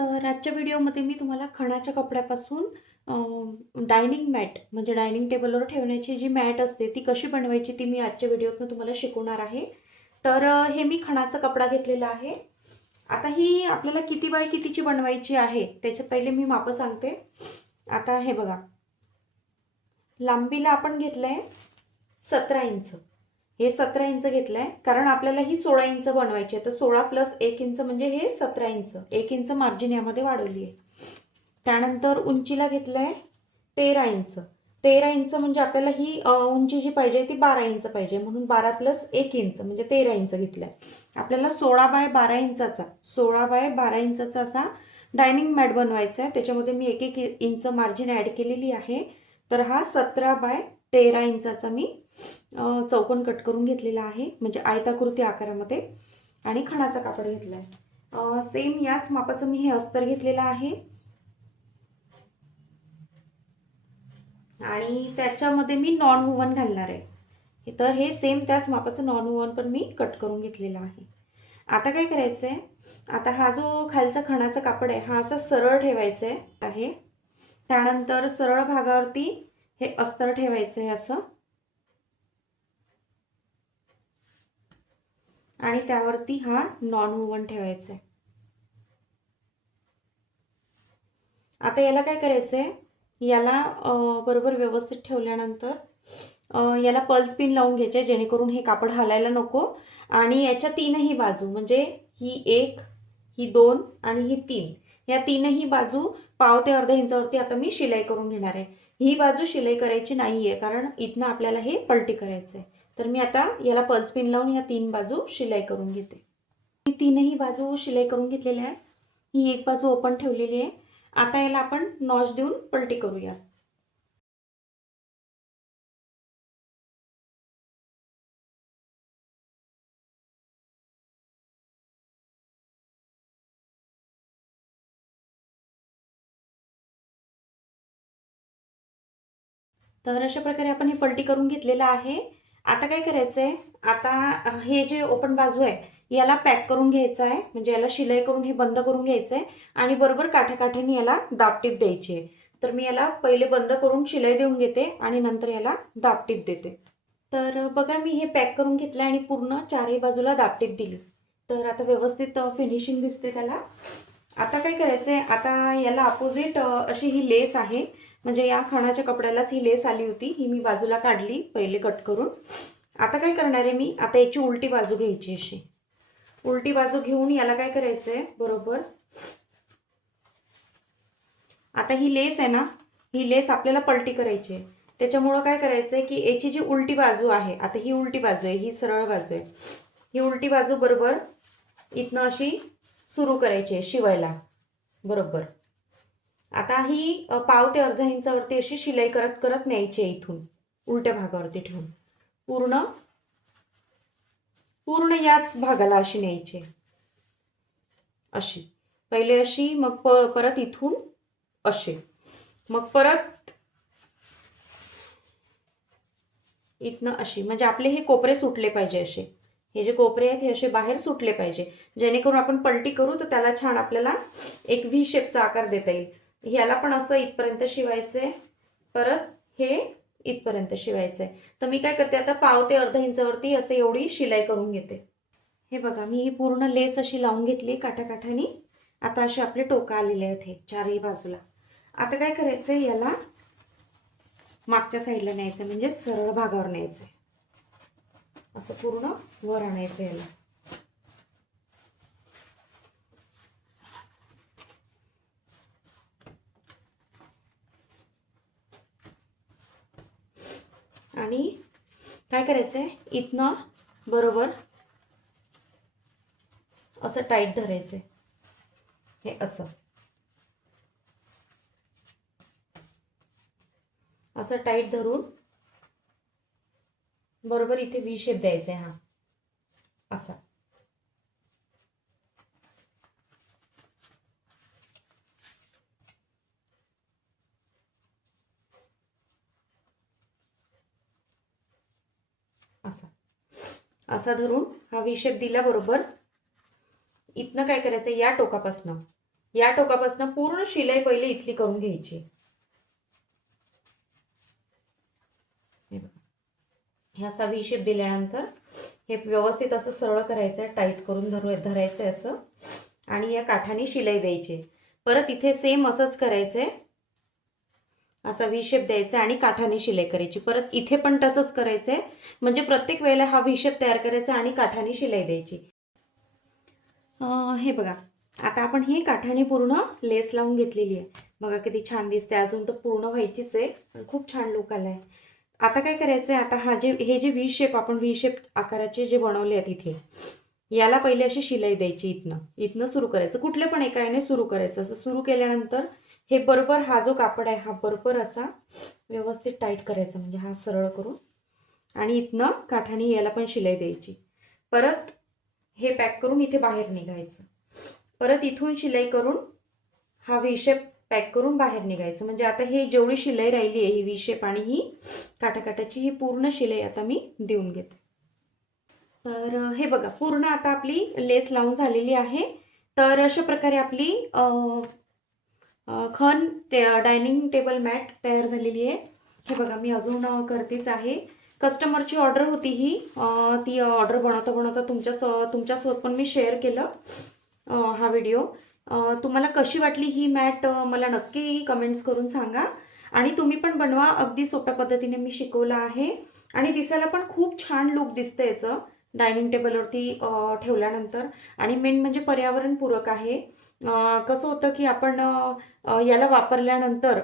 तर आजच्या व्हिडिओमध्ये मी तुम्हाला खणाच्या कपड्यापासून डायनिंग मॅट म्हणजे डायनिंग टेबलवर ठेवण्याची जी मॅट असते ती कशी बनवायची ती मी आजच्या व्हिडिओतून तुम्हाला शिकवणार आहे. तर हे मी खणाचा कपडा घेतलेला आहे. आता ही आपल्याला किती बाय कितीची बनवायची आहे त्याच्यात पहिले मी माप सांगते. आता हे बघा, लांबीला आपण घेतलंय 17 इंच. हे 17 इंच घेतलंय कारण आपल्याला ही 16 इंच बनवायची आहे. तर 16 प्लस 1 इंच म्हणजे हे 17 इंच. 1 इंच मार्जिन यामध्ये वाढवली आहे. त्यानंतर उंचीला घेतलंय 13 इंच. 13 इंच म्हणजे आपल्याला ही उंची जी पाहिजे ती 12 इंच पाहिजे, म्हणून 12 प्लस 1 इंच म्हणजे 13 इंच घेतलाय. आपल्याला 16 बाय 12 इंचाचा 16 बाय 12 इंचाचा असा डायनिंग मॅट बनवायचा आहे. त्याच्यामध्ये मी 1-1 इंच मार्जिन ॲड केलेली आहे. तर हा 17 बाय 13 इंचाचा मी चौकोन कट करून घेतलेला आहे, म्हणजे आयताकृती आकारामध्ये. आणि खणाचा कापड घेतलाय. सेम याच मापाचं मी हे अस्तर घेतलेलं आहे आणि त्याच्यामध्ये मी नॉन वुवन घालणार आहे. तर हे सेम त्याच मापाचं नॉन वुवन पण मी कट करून घेतलेलं आहे. आता काय करायचं आहे, आता हा जो खालचा खणाचा कापड आहे हा असा सरळ ठेवायचा आहे. त्यानंतर सरळ भागावरती हे अस्तर ठेवायचं आहे असं, आणि त्यावरती हा नॉन वुवन ठेवायचा आहे. आता याला काय करायचं आहे, याला बरोबर व्यवस्थित ठेवल्यानंतर याला पल्स पिन लावून घ्यायचे जेणेकरून हे कापड हलायला नको. आणि याच्या तीनही बाजू म्हणजे ही 1, ही 2 आणि ही 3, या तीनही बाजू पाव ते अर्धा इंचावरती आता मी शिलाई करून घेणार आहे. ही बाजू शिलाई करायची नाहीये कारण इथनं आपल्याला हे पलटी करायचं आहे. तर मी आता याला पल्स पिन लावून या 3 बाजू शिलाई करून घेते. ही तीनही बाजू शिलाई करून घेतलेल्या आहे. ही एक बाजू ओपन ठेवलेली आहे. आता याला आपण नॉच देऊन पलटी करूया. तर अशा प्रकारे आपण हे पलटी करून घेतलेलं आहे. आता काय करायचं आहे, आता हे जे ओपन बाजू आहे याला पॅक करून घ्यायचं आहे, म्हणजे याला शिलाई करून हे बंद करून घ्यायचं आहे आणि बरोबर काठ्याकाठ्याने याला दाबटीप द्यायची आहे. तर मी याला पहिले बंद करून शिलाई देऊन घेते आणि नंतर याला दाबटीप देते. तर बघा, मी हे पॅक करून घेतलं आणि पूर्ण चारही बाजूला दाबटीप दिली. तर आता व्यवस्थित फिनिशिंग दिसते त्याला. आता काय करायचं आहे, आता याला अपोजिट अशी ही लेस आहे, म्हणजे या खणाच्या कपड्यालाच ही लेस आली होती, ही मी बाजूला काढली पहिले कट करून. आता काय करणार आहे मी, आता याची उलटी बाजू घ्यायची. अशी उलटी बाजू घेऊन याला काय करायचं आहे, बरोबर आता ही लेस आहे ना, ही लेस आपल्याला पलटी करायची आहे. त्याच्यामुळं काय करायचं आहे की याची जी उलटी बाजू आहे, आता ही उलटी बाजू आहे, ही सरळ बाजू आहे, ही उलटी बाजू बरोबर इथनं अशी सुरू करायची आहे शिवायला. बरोबर आता ही पाव ते अर्धा इंचावरती अशी शिलाई करत करत न्यायची आहे इथून उलट्या भागावरती ठेवून. पूर्ण पूर्ण याच भागाला अशी न्यायची, अशी पहिले अशी, मग परत इथून अशी, मग परत इथनं अशी, म्हणजे आपले हे कोपरे सुटले पाहिजे. असे हे जे कोपरे आहेत हे असे बाहेर सुटले पाहिजे, जेणेकरून आपण पलटी करू तर त्याला छान आपल्याला एक व्ही शेपचा आकार देता येईल. ह्याला पण असं इथपर्यंत शिवायचंय, परत हे इथपर्यंत शिवायचंय. तर मी काय करते, आता पाव ते अर्धा इंचावरती असं एवढी शिलाई करून घेते. हे बघा, मी ही पूर्ण लेस अशी लावून घेतली काठाकाठानी. आता असे आपले टोका आलेले आहेत हे चारही बाजूला. आता काय करायचंय, याला मागच्या साईडला न्यायचं, म्हणजे सरळ भागावर न्यायचंय, असं पूर्ण वर आणायचं याला. आणि काय करायचंय, इथनं बरोबर असं टाईट धरायचंय, हे असं असं टाईट धरून बरोबर इथे व्ही शेप द्यायचा आहे. हा असा असा असा धरून हा व्ही शेप दिला. बरोबर इथनं काय करायचं, या टोकापासनं या टोकापासून पूर्ण शिलाई पहिले इथली करून घ्यायची. हे असा व्ही शेप दिल्यानंतर हे व्यवस्थित असं सरळ करायचं आहे, टाईट करून धरायचं आहे असं, आणि या काठाने शिलाई द्यायची. परत इथे सेम असंच करायचं आहे, असा व्ही शेप द्यायचा आणि काठाने शिलाई करायची. परत इथे पण तसंच करायचं आहे, म्हणजे प्रत्येक वेळेला हा व्ही शेप तयार करायचा आणि काठाने शिलाई द्यायची. हे बघा, आता आपण ही काठाने पूर्ण लेस लावून घेतलेली आहे. बघा किती छान दिसते. अजून तर पूर्ण व्हायचीच आहे, पण खूप छान लुक आलाय. आता काय करायचं आहे, आता हे जे व्ही शेप आपण व्ही शेप आकाराचे जे बनवले आहेत इथे, याला पहिले अशी शिलाई द्यायची. इथनं सुरू करायचं, कुठल्या पण एका याने सुरू करायचं. असं सुरू केल्यानंतर हे बरोबर हा जो कापड आहे हा बरोबर असा व्यवस्थित टाईट करायचा, म्हणजे हा सरळ करून, आणि इथनं काठाने याला पण शिलाई द्यायची. परत हे पॅक करून इथे बाहेर निघायचं. परत इथून शिलाई करून हा व्ही शेप पॅक करून बाहेर निघायचं. म्हणजे आता हे जेवढी शिलाई राहिली आहे ही व्ही शेप आणि ही काठाकाठाची ही पूर्ण शिलाई आता मी देऊन घेते. तर हे बघा, पूर्ण आता आपली लेस लावून झालेली आहे. तर अशा प्रकारे आपली खण डायनिंग टेबल मॅट तयार झालेली आहे. हे बघा, मी अजून करतेच आहे. कस्टमरची ऑर्डर होती ही, ती ऑर्डर बनवता बनवता तुमच्यासोबत पण मी शेअर केलं हा व्हिडिओ. तुम्हाला कशी वाटली ही मॅट मला नक्की कमेंट्स करून सांगा, आणि तुम्ही पण बनवा. अगदी सोप्या पद्धतीने मी शिकवलं आहे आणि दिसायला पण खूप छान लुक दिसतं याचं डायनिंग टेबलवरती ठेवल्यानंतर. आणि मेन म्हणजे पर्यावरणपूरक आहे. कसं होतं की आपण याला वापरल्यानंतर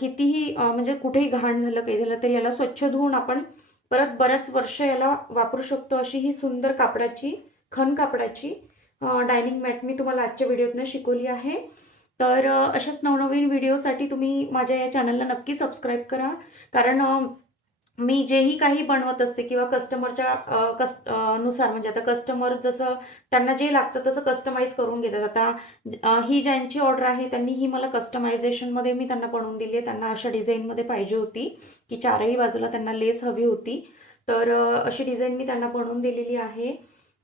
कितीही म्हणजे कुठेही घाण झालं काही झालं तर याला स्वच्छ धुवून आपण परत बऱ्याच वर्ष याला वापरू शकतो. अशी ही सुंदर कापडाची, खण कापडाची डायनिंग मॅट मी तुम्हाला आजच्या व्हिडिओतनं शिकवली आहे. तर अशाच नवनवीन व्हिडिओसाठी तुम्ही माझ्या या चॅनलला नक्की सबस्क्राईब करा. कारण मी जेही काही बनवत असते किंवा कस्टमरच्या नुसार, म्हणजे आता कस्टमर जसं त्यांना जे लागतं तसं कस्टमाइज करून घेतात. आता ही ज्यांची ऑर्डर आहे त्यांनी ही मला कस्टमायझेशनमध्ये मी त्यांना बनवून दिली आहे. त्यांना अशा डिझाईनमध्ये पाहिजे होती की चारही बाजूला त्यांना लेस हवी होती. तर अशी डिझाईन मी त्यांना बनवून दिलेली आहे.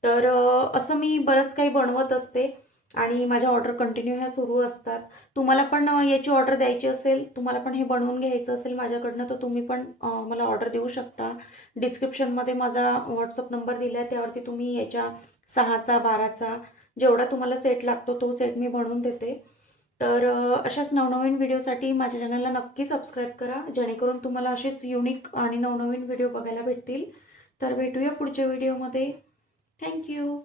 तर असं मी बरंच काही बनवत असते आणि माझ्या ऑर्डर कंटिन्यू ह्या सुरू असतात. तुम्हाला पण याची ऑर्डर द्यायची असेल, तुम्हाला पण हे बनवून घ्यायचं असेल माझ्याकडनं, तर तुम्ही पण मला ऑर्डर देऊ शकता. डिस्क्रिप्शनमध्ये माझा व्हॉट्सअप नंबर दिला आहे, त्यावरती तुम्ही याच्या 6चा 12चा जेवढा तुम्हाला सेट लागतो तो सेट मी बनवून देते. तर अशाच नवनवीन व्हिडिओसाठी माझ्या चॅनलला नक्की सबस्क्राईब करा, जेणेकरून तुम्हाला असेच युनिक आणि नवनवीन व्हिडिओ बघायला भेटतील. तर भेटूया पुढच्या व्हिडिओमध्ये. थँक्यू.